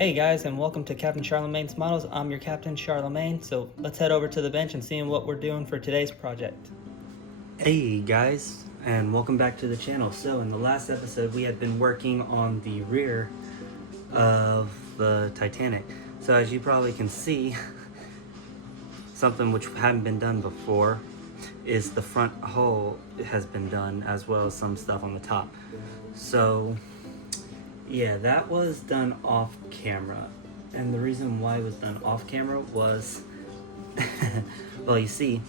Hey guys, and welcome to Captain Charlemagne's Models. I'm your Captain Charlemagne, so let's head over to the bench and see what we're doing for today's project. Hey guys, and welcome back to the channel. So in the last episode we had been working on the rear of the Titanic. So as you probably can see, something which hadn't been done before is the front hull has been done, as well as some stuff on the top. So yeah, that was done off camera, and the reason why it was done off camera was well, you see,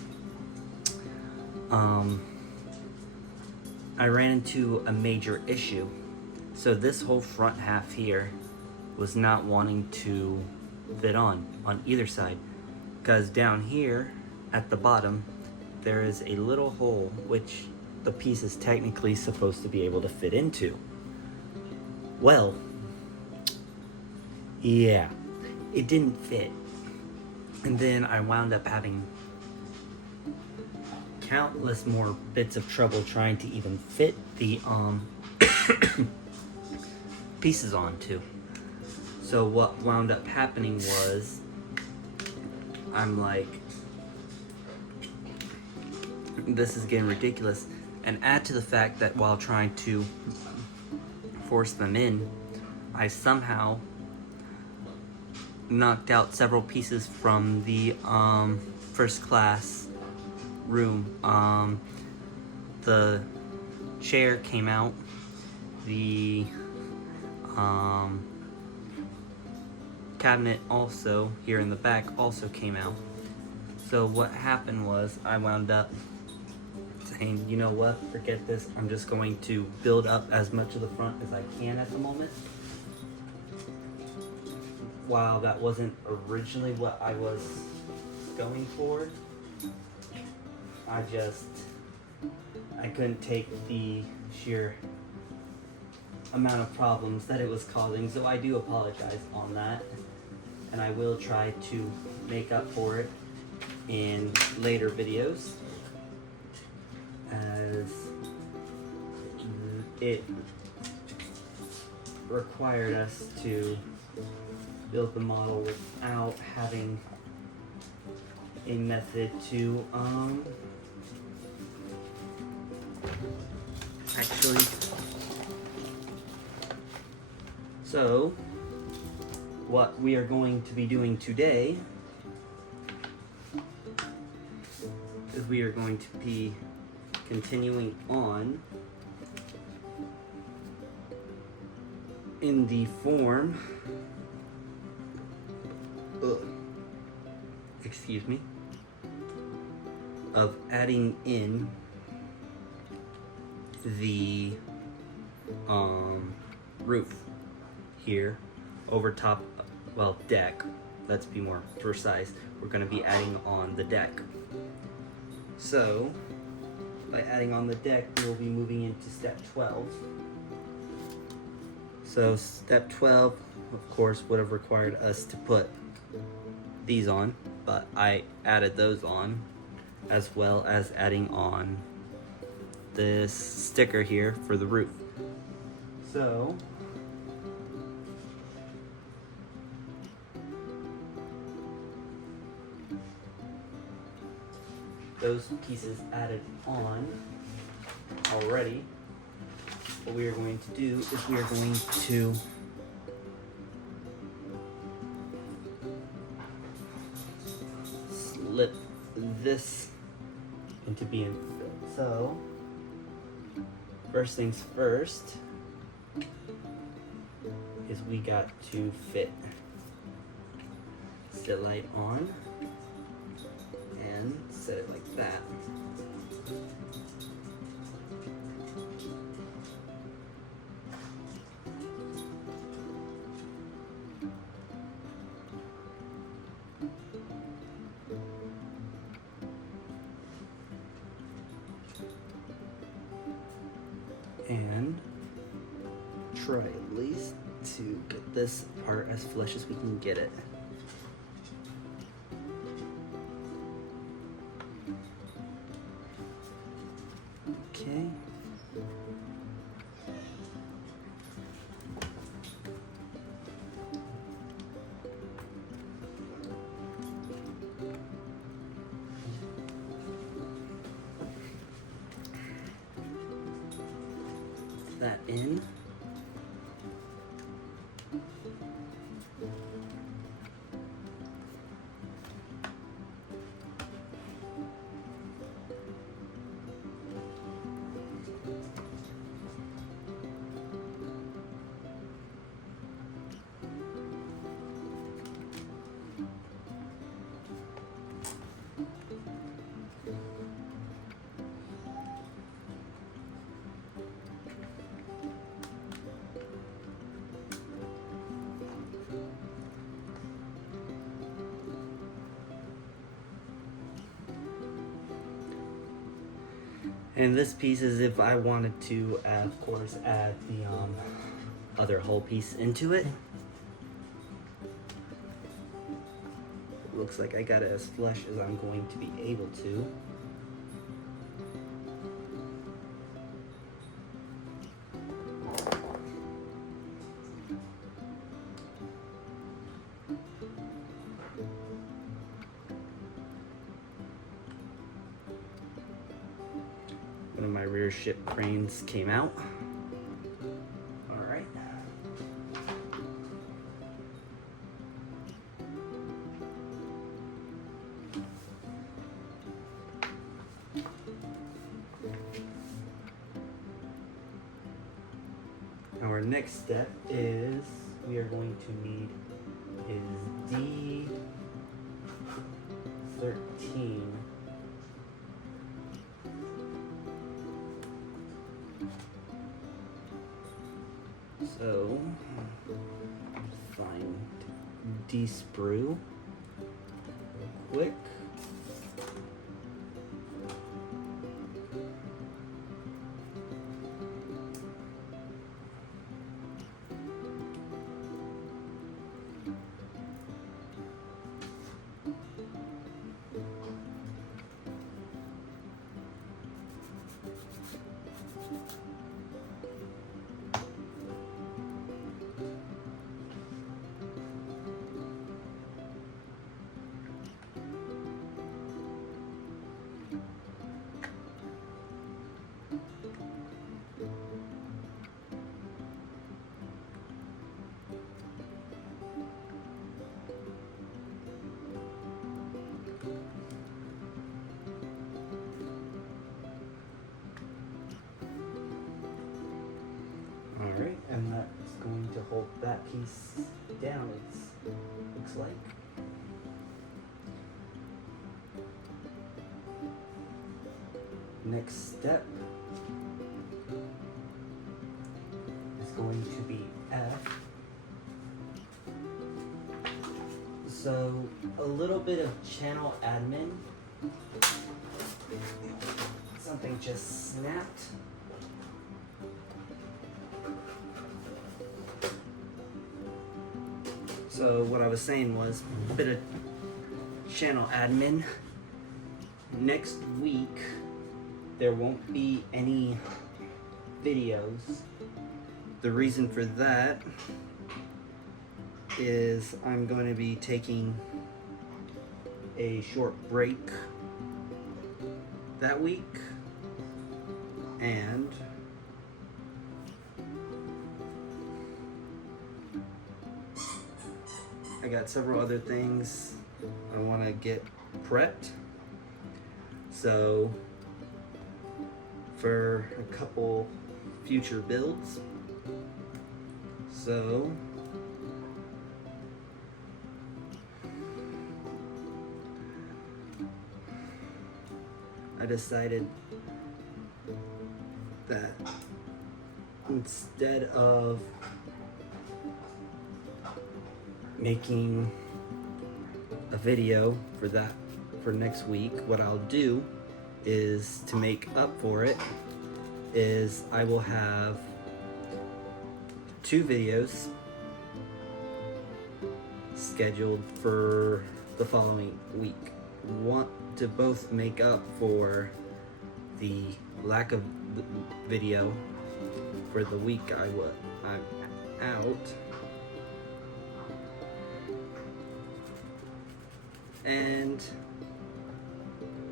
I ran into a major issue. So this whole front half here was not wanting to fit on either side, because down here at the bottom there is a little hole which the piece is technically supposed to be able to fit into. Well, yeah, it didn't fit. And then I wound up having countless more bits of trouble trying to even fit the pieces onto. So what wound up happening was, I'm like, this is getting ridiculous. And add to the fact that while trying to force them in, I somehow knocked out several pieces from the first class room. The chair came out, the cabinet also here in the back also came out. So what happened was, I wound up saying, you know what, forget this, I'm just going to build up as much of the front as I can at the moment. While that wasn't originally what I was going for, I couldn't take the sheer amount of problems that it was causing, so I do apologize on that, and I will try to make up for it in later videos, as it required us to build the model without having a method to actually. So what we are going to be doing today is we are going to be continuing on in the form, excuse me, of adding in the roof here over top, well, deck, let's be more precise. We're going to be adding on the deck. So by adding on the deck, we'll be moving into step 12. So step 12, of course, would have required us to put these on, but I added those on, as well as adding on this sticker here for the roof. So those pieces added on already, what we are going to do is we are going to slip this into being fit. So first things first is we got to fit sit light on and set it like that. And try at least to get this part as flush as we can get it. Okay. that in. And this piece is if I wanted to, of course, add the other whole piece into it. It looks like I got it as flush as I'm going to be able to. One of my rear ship cranes came out. All right. Our next step is we are going to need is D13. So, find D-sprue real quick. Alright, and that's going to hold that piece down, it looks like. Next step is going to be F. So, a little bit of channel admin. Something just snapped. So what I was saying was a bit of channel admin. Next week there won't be any videos. The reason for that is I'm going to be taking a short break that week, and I got several other things I want to get prepped. So for a couple future builds. So I decided that instead of making a video for next week, what I'll do is, to make up for it, is I will have 2 videos scheduled for the following week. Want to both make up for the lack of the video for the week I'm out, and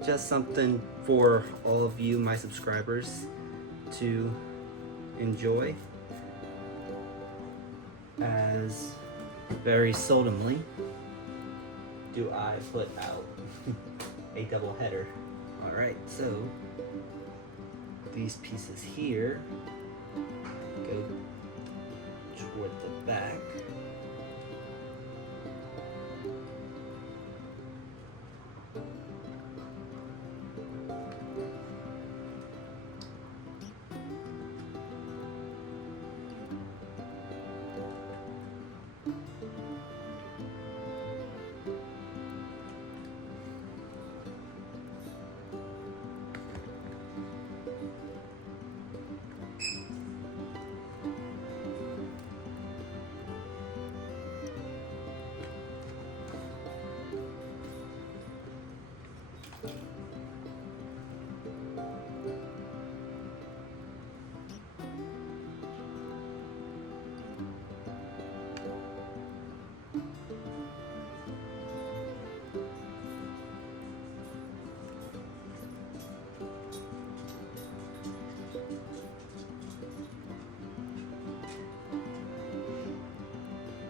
just something for all of you, my subscribers, to enjoy, as very seldomly do I put out a double header. Alright, so these pieces here go toward the back.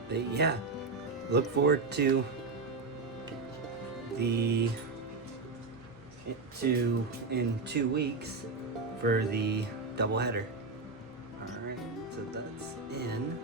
But yeah, look forward to in 2 weeks for the doubleheader. Alright, so that's in.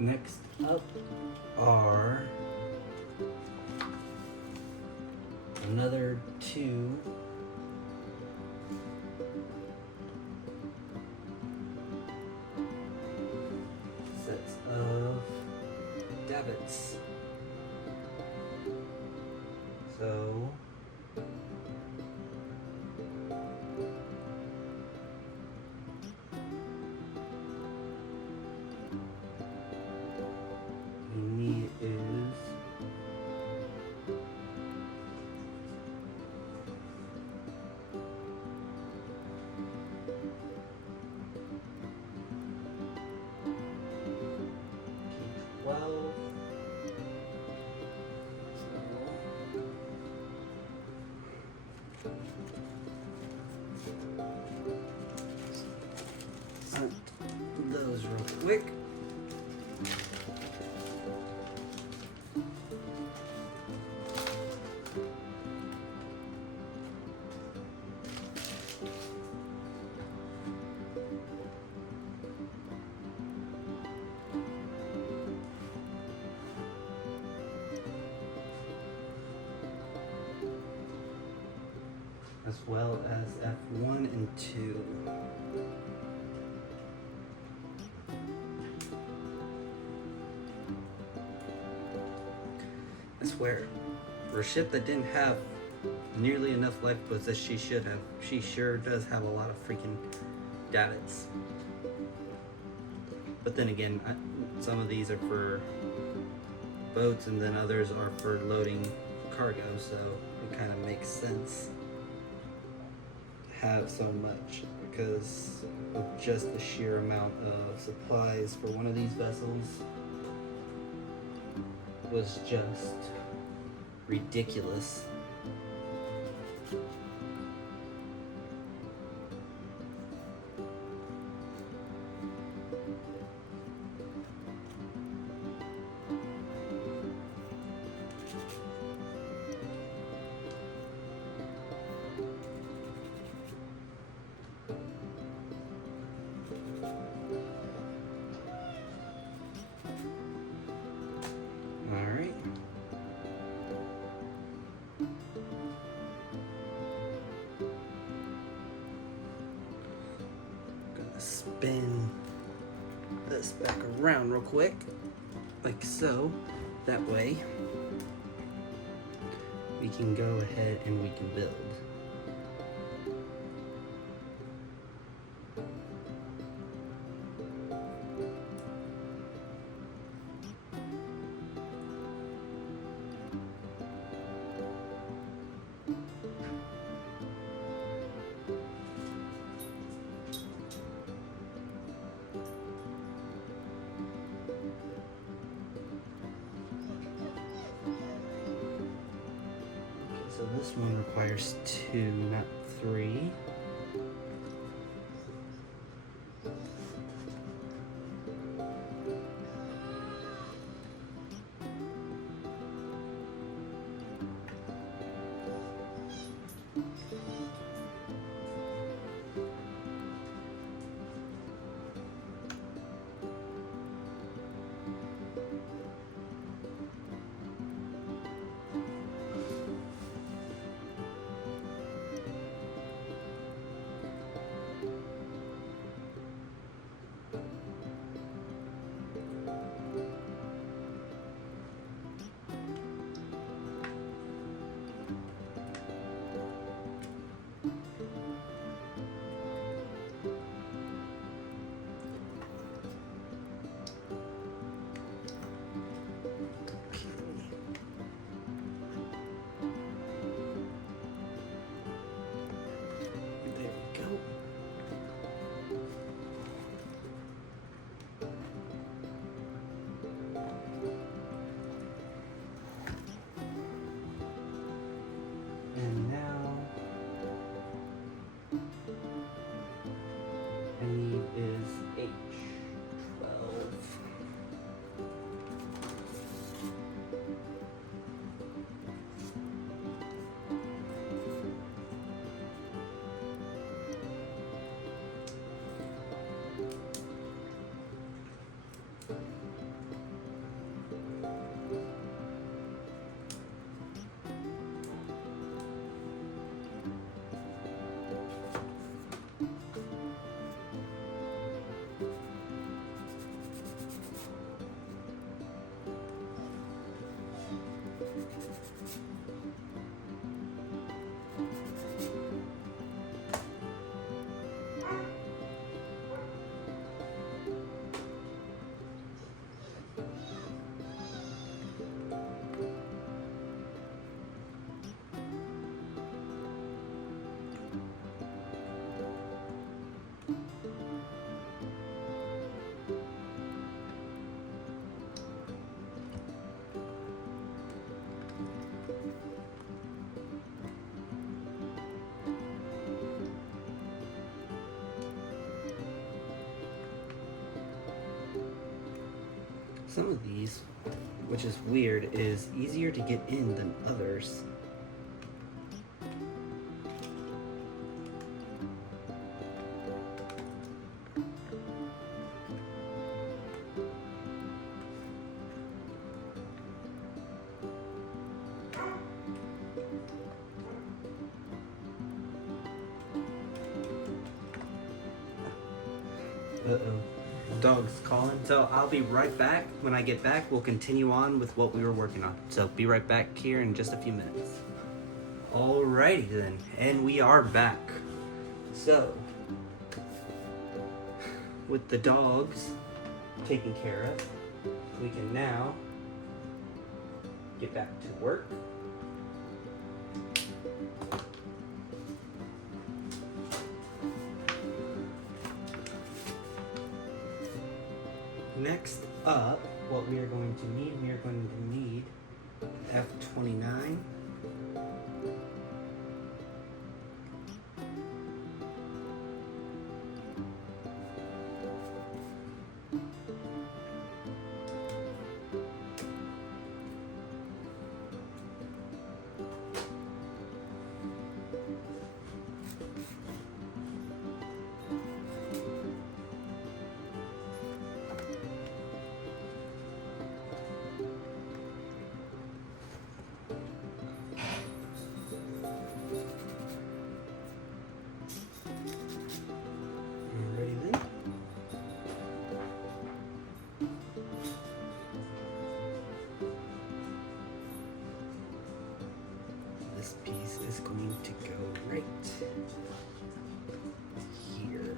Next up are another 2 sets of davits. So need is T12. Set those real quick. As well as F1 and 2. I swear, for a ship that didn't have nearly enough lifeboats as she should have, she sure does have a lot of freaking davits. But then again, some of these are for boats and then others are for loading cargo, so it kind of makes sense to have so much because of just the sheer amount of supplies for one of these vessels was just ridiculous. Alright. Gonna spin this back around real quick, like so. That way we can go ahead and we can build. This one requires 2, not 3. And now I need is H12. Some of these, which is weird, is easier to get in than others. Uh-oh. Dog's calling. So I'll be right back. When I get back, we'll continue on with what we were working on. So be right back here in just a few minutes. Alrighty then, and we are back. So, with the dogs taken care of, we can now get back to work. Next up, what we are going to need F29. This piece is going to go right here.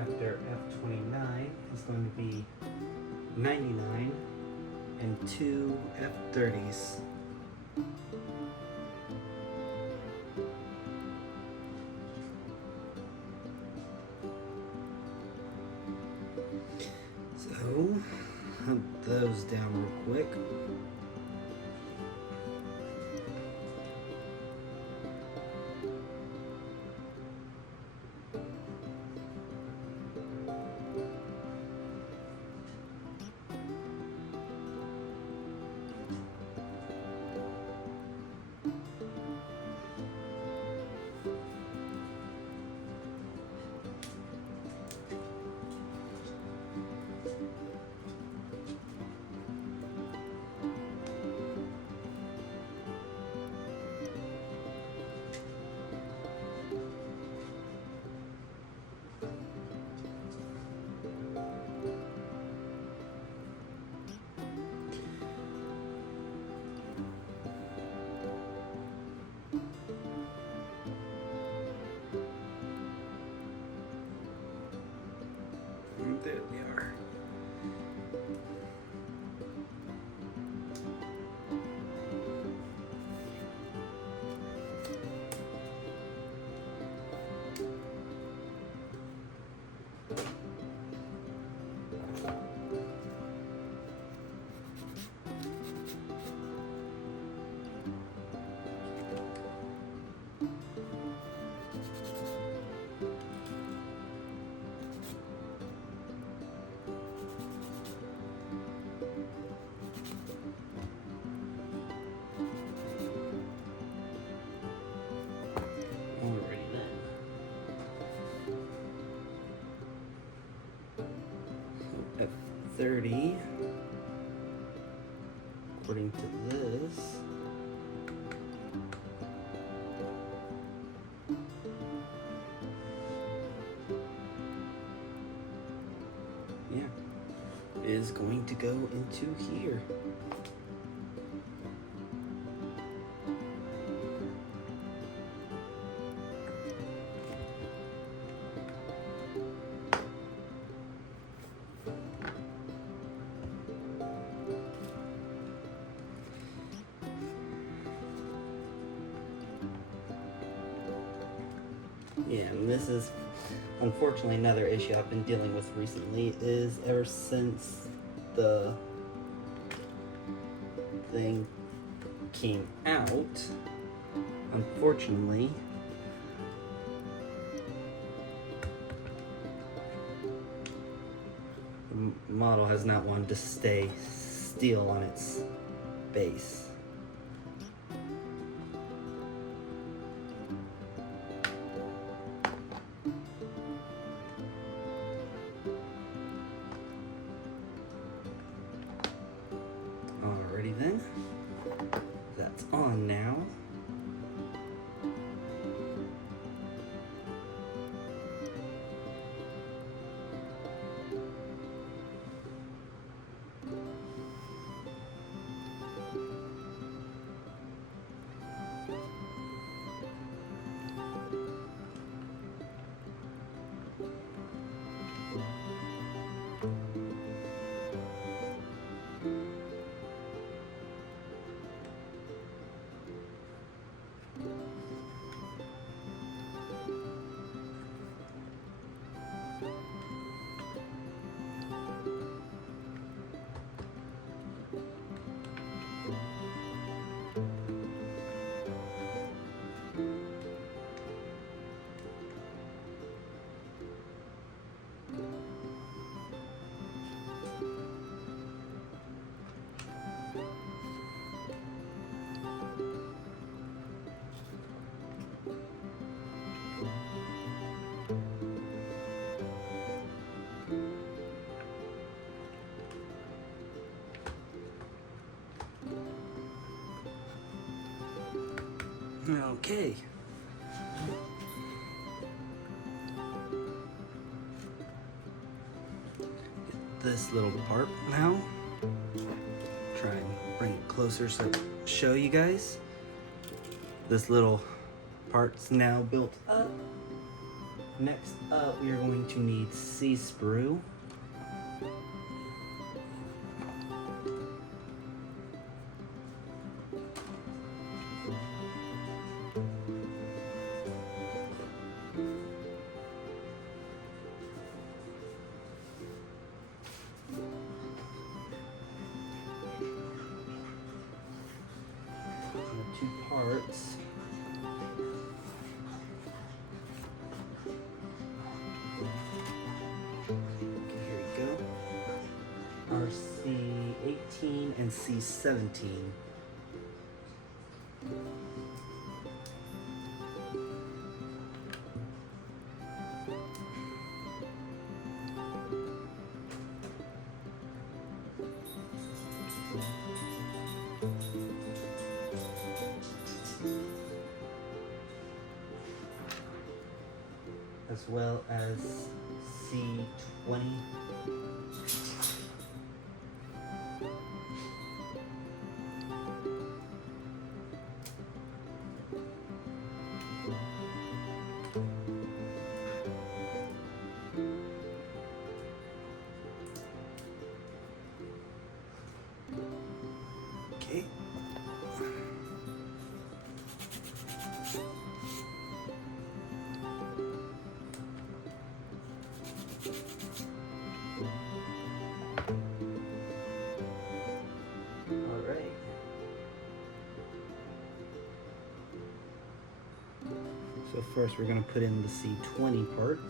After F29 is going to be 99 and 2 F30s. So, hunt those down real quick. There we are. Alrighty then. So F30, according to this, yeah, is going to go into here. Yeah, and this is unfortunately another issue I've been dealing with recently is ever since the thing came out, unfortunately, the model has not wanted to stay still on its base. Alrighty then, that's on now. Okay. Get this little part now. Try and bring it closer so I can show you guys. This little part's now built up. Next up, we are going to need C-sprue. parts. Here we go. Our C18 and C17. As well as C20. Okay. Alright. So first we're going to put in the C20 parts.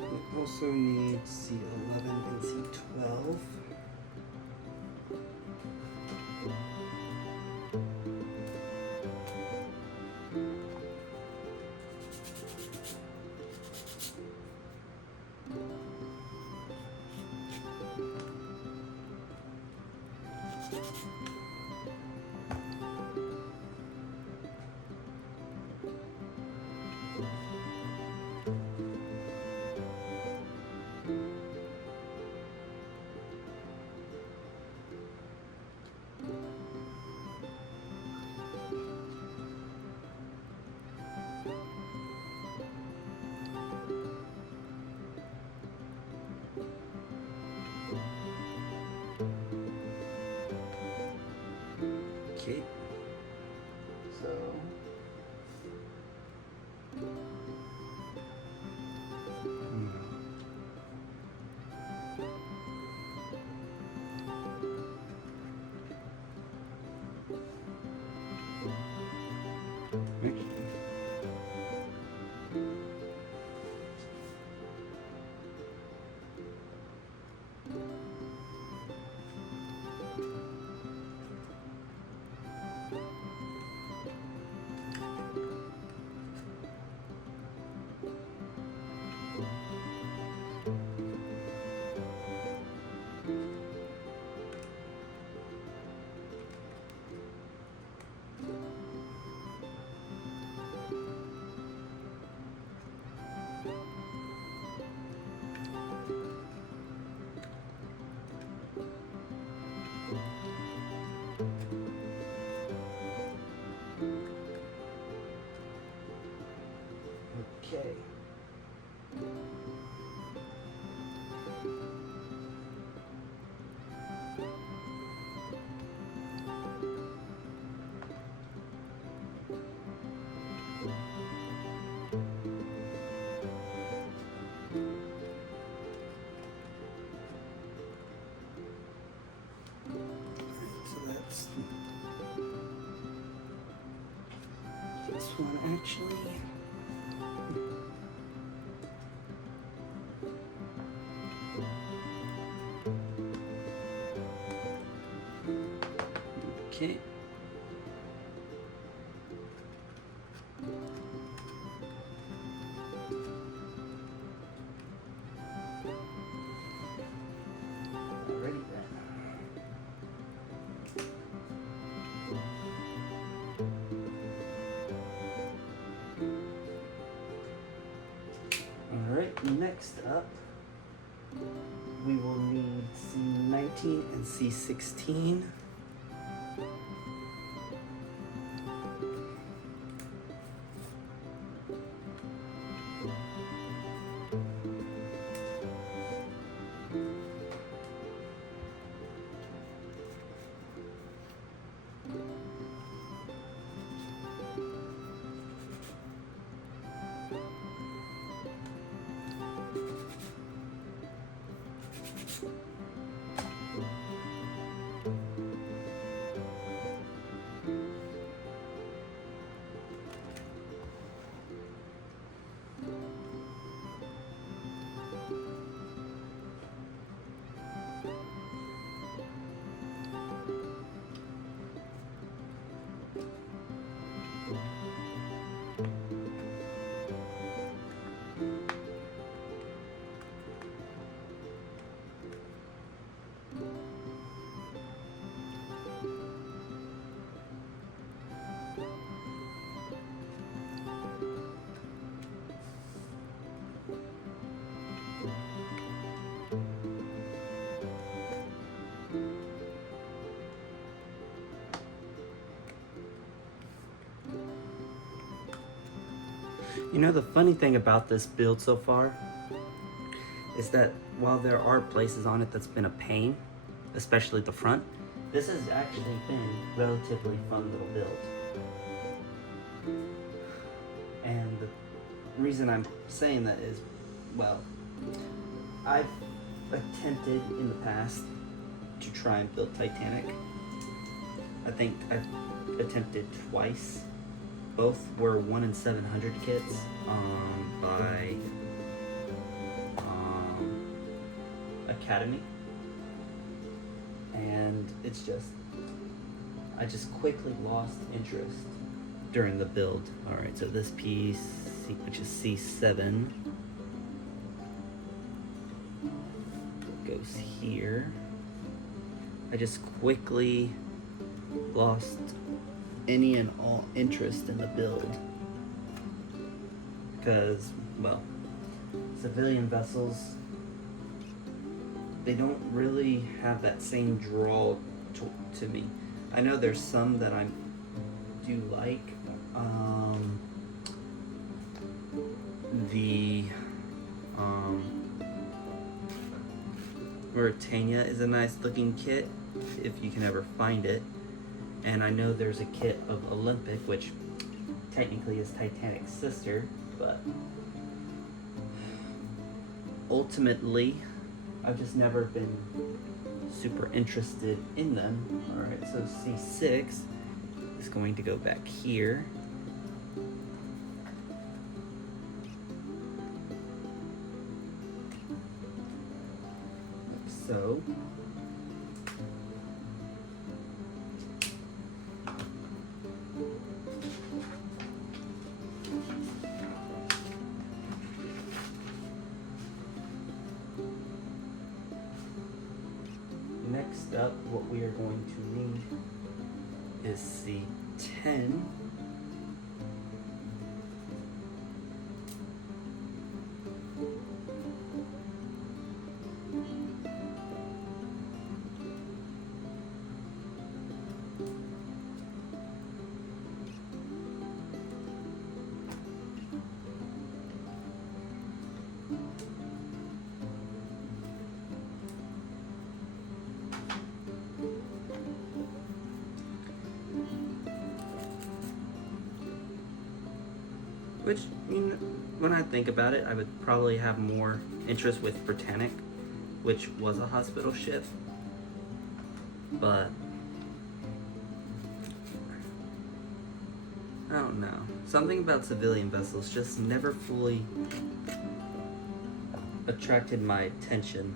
We also need C11 and C12. Okay. So okay. So that's this one actually. Okay. Alrighty then. Alright, next up, we will need C19 and C16. You know, the funny thing about this build so far is that while there are places on it that's been a pain, especially the front, this has actually been a relatively fun little build. And the reason I'm saying that is, well, I've attempted in the past to try and build Titanic. I think I've attempted twice. Both were 1 in 700 kits by Academy, and it's just, I just quickly lost interest during the build. All right, so this piece, which is C7, goes here. I just quickly lost any and all interest in the build because, well, civilian vessels, they don't really have that same draw to me. I know there's some that I do like. The Mauritania is a nice looking kit if you can ever find it. And I know there's a kit of Olympic, which technically is Titanic's sister, but ultimately, I've just never been super interested in them. Alright, so C6 is going to go back here. Like so. Next up, what we are going to need is C10. Which, you know, when I think about it, I would probably have more interest with Titanic, which was a hospital ship. But I don't know. Something about civilian vessels just never fully attracted my attention.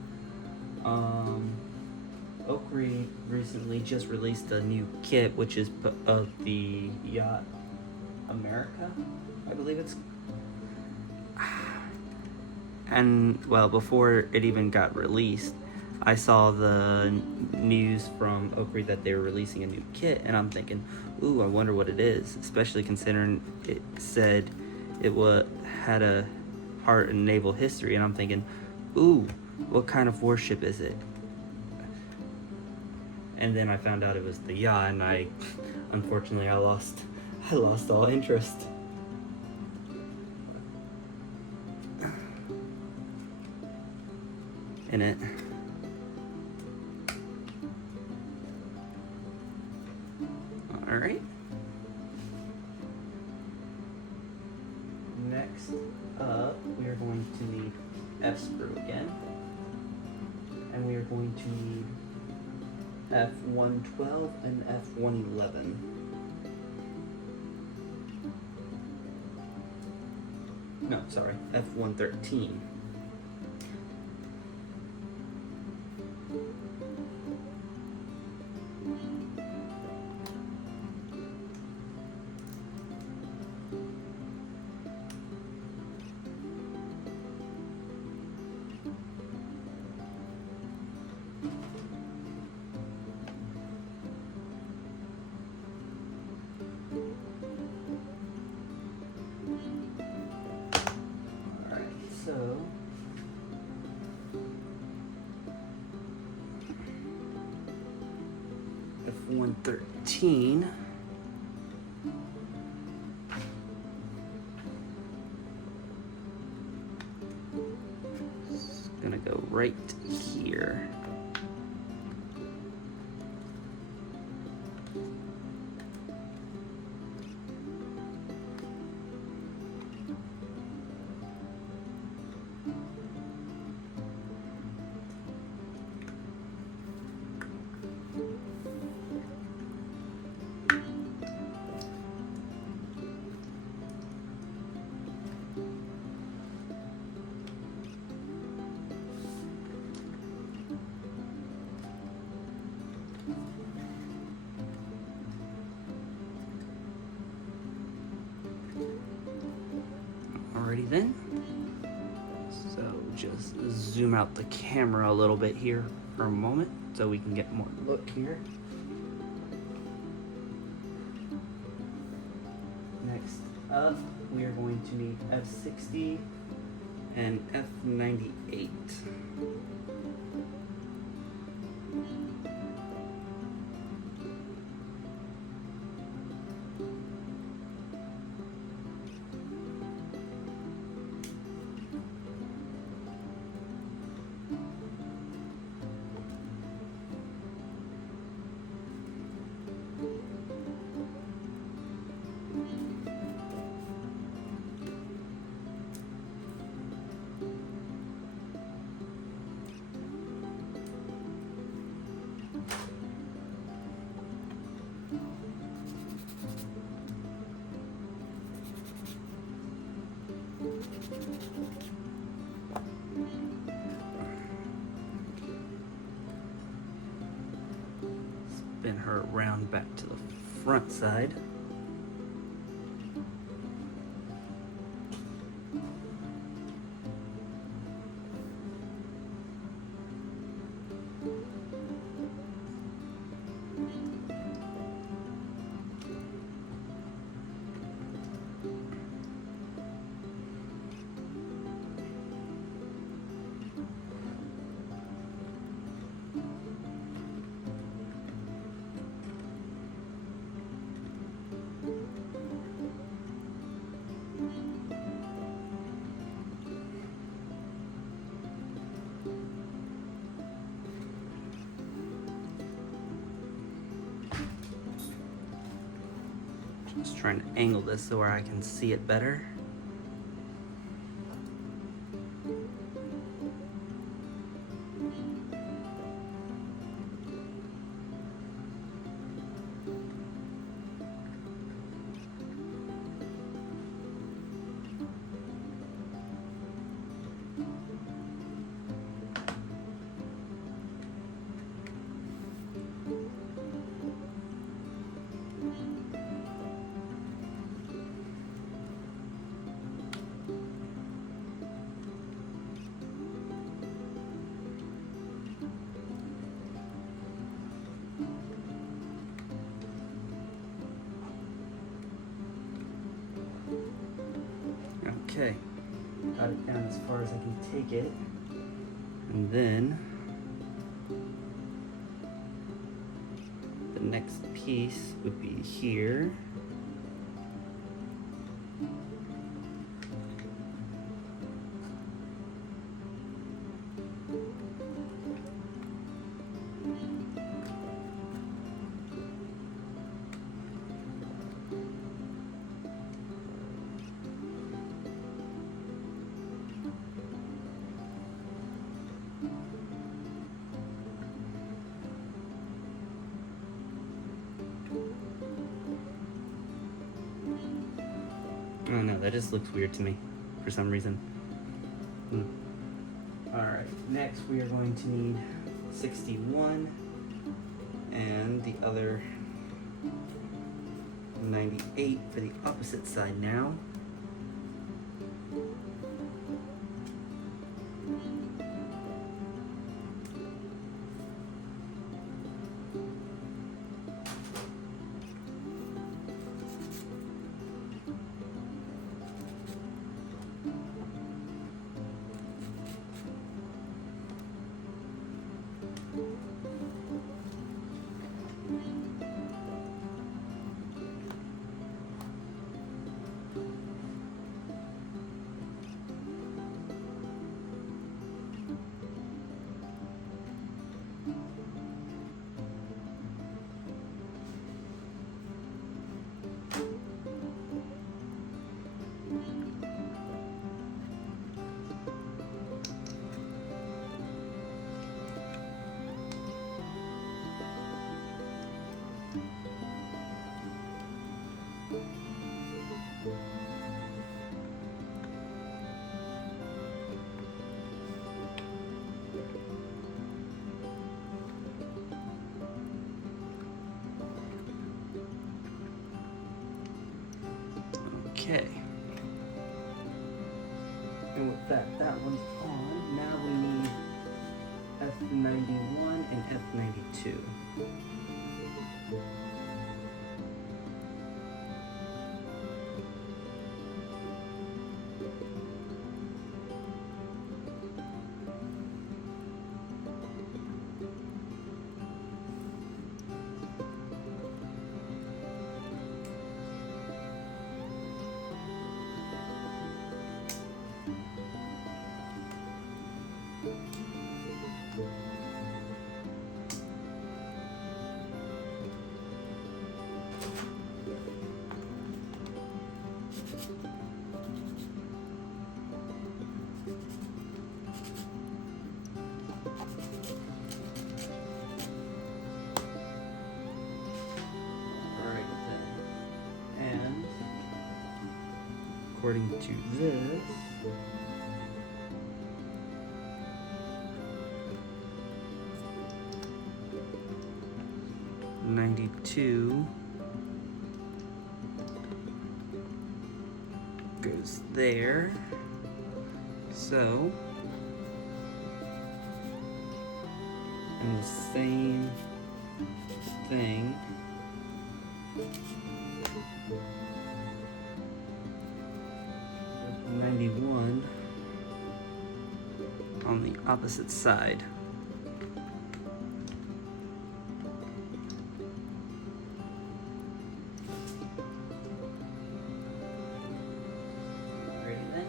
Oakry recently just released a new kit, which is of the yacht America, I believe it's. And well, before it even got released, I saw the news from Oakry that they were releasing a new kit, and I'm thinking, ooh, I wonder what it is, especially considering it said it had a heart and naval history, and I'm thinking, ooh, what kind of warship is it? And then I found out it was the yacht, and unfortunately, I lost all interest in it. All right. Next up, we are going to need F screw again, and we are going to need F112 and F111. No, sorry, F113. So, F113 is gonna go right here. Alrighty then. So just zoom out the camera a little bit here for a moment so we can get more look here. Next up, we are going to need F60 and F98. Spin her around back to the front side. Just trying to angle this so where I can see it better. Got it down as far as I can take it. And then the next piece would be here. I don't know, that just looks weird to me for some reason. Alright, next we are going to need 61 and the other 98 for the opposite side now. Okay. And with that one's on. Now we need F91 and F92. According to this, '92 goes there. So, and the same thing. '91 on the opposite side. Ready then?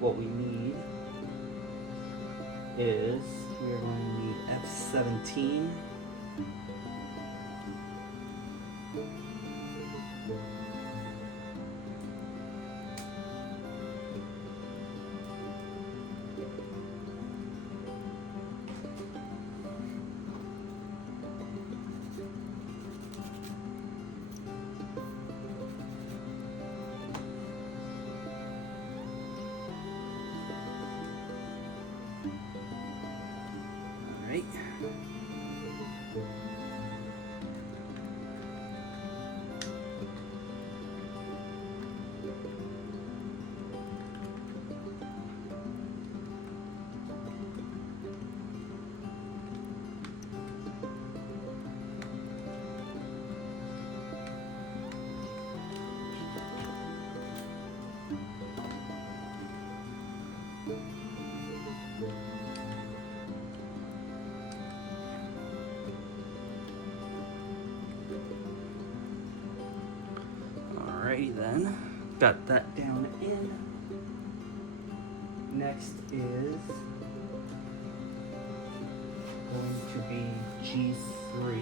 What we need is we are going to need F17. Alrighty then. Got that down in. Next is going to be G3.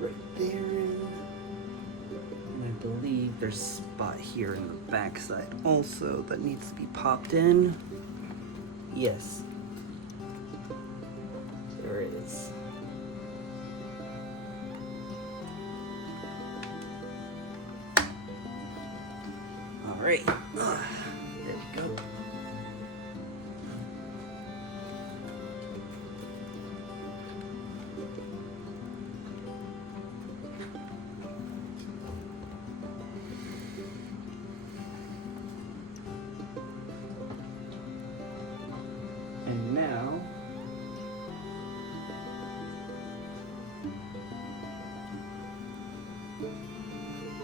Right there, and I believe there's a spot here in the back side also that needs to be popped in. Yes, there is. All right, there we go. And now,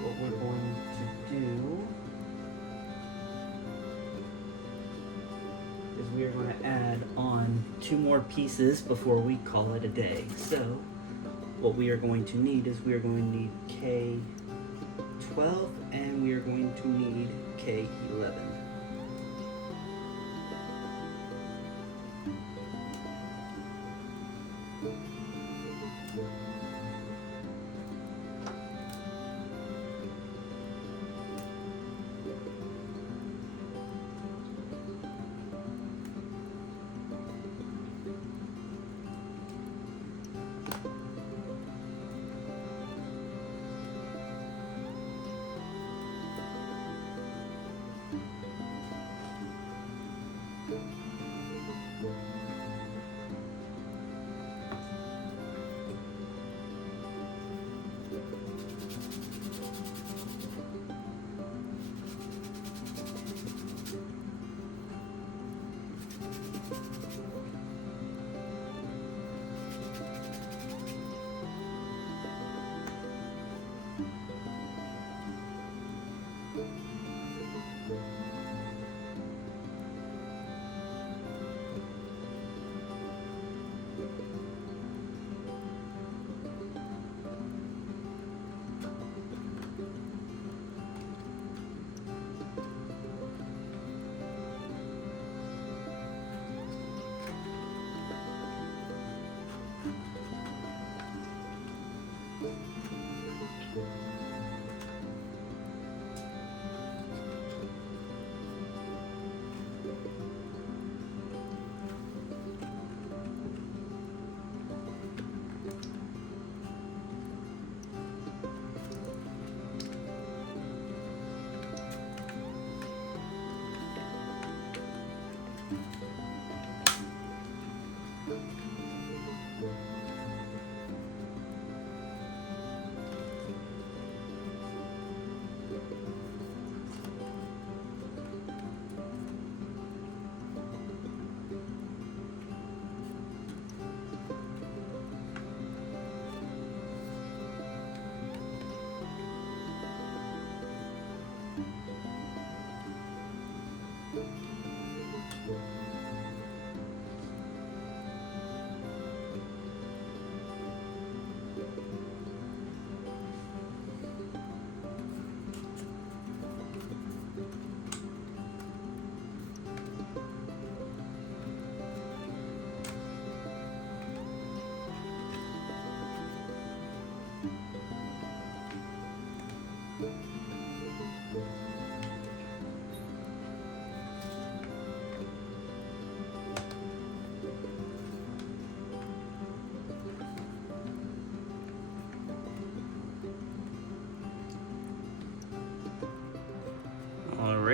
what we're going to do is we are going to add on 2 more pieces before we call it a day. So, what we are going to need is we are going to need K12 and we are going to need K11.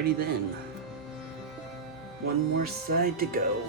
Alrighty then. One more side to go.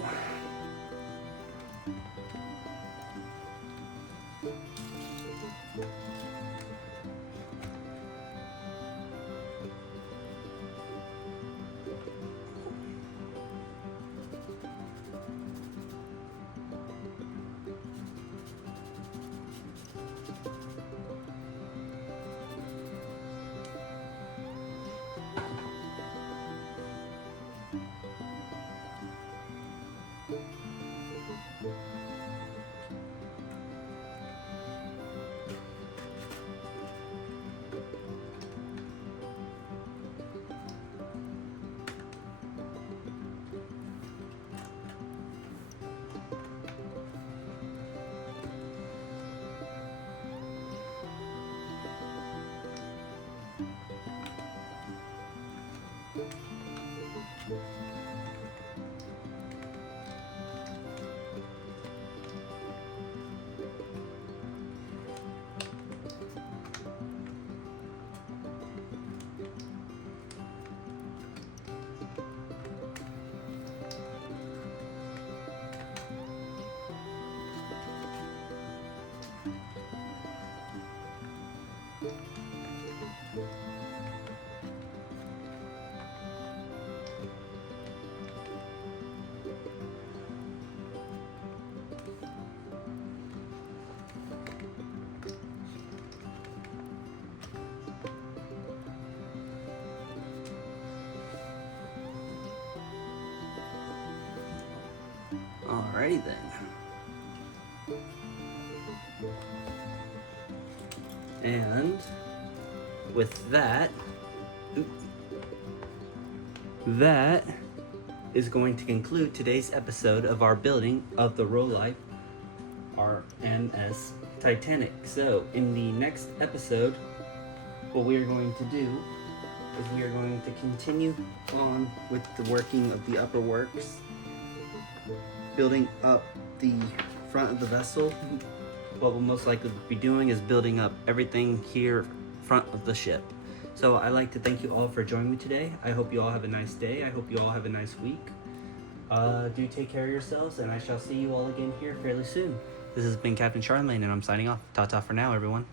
Alrighty then. And with that, that is going to conclude today's episode of our building of the Rolife RMS Titanic. So in the next episode, what we are going to do is we are going to continue on with the working of the upper works, building up the front of the vessel. What we'll most likely be doing is building up everything here front of the ship. So I'd like to thank you all for joining me today. I hope you all have a nice day. I hope you all have a nice week. Do take care of yourselves, and I shall see you all again here fairly soon. This has been Captain Charlemagne, and I'm signing off. Ta-ta for now, everyone.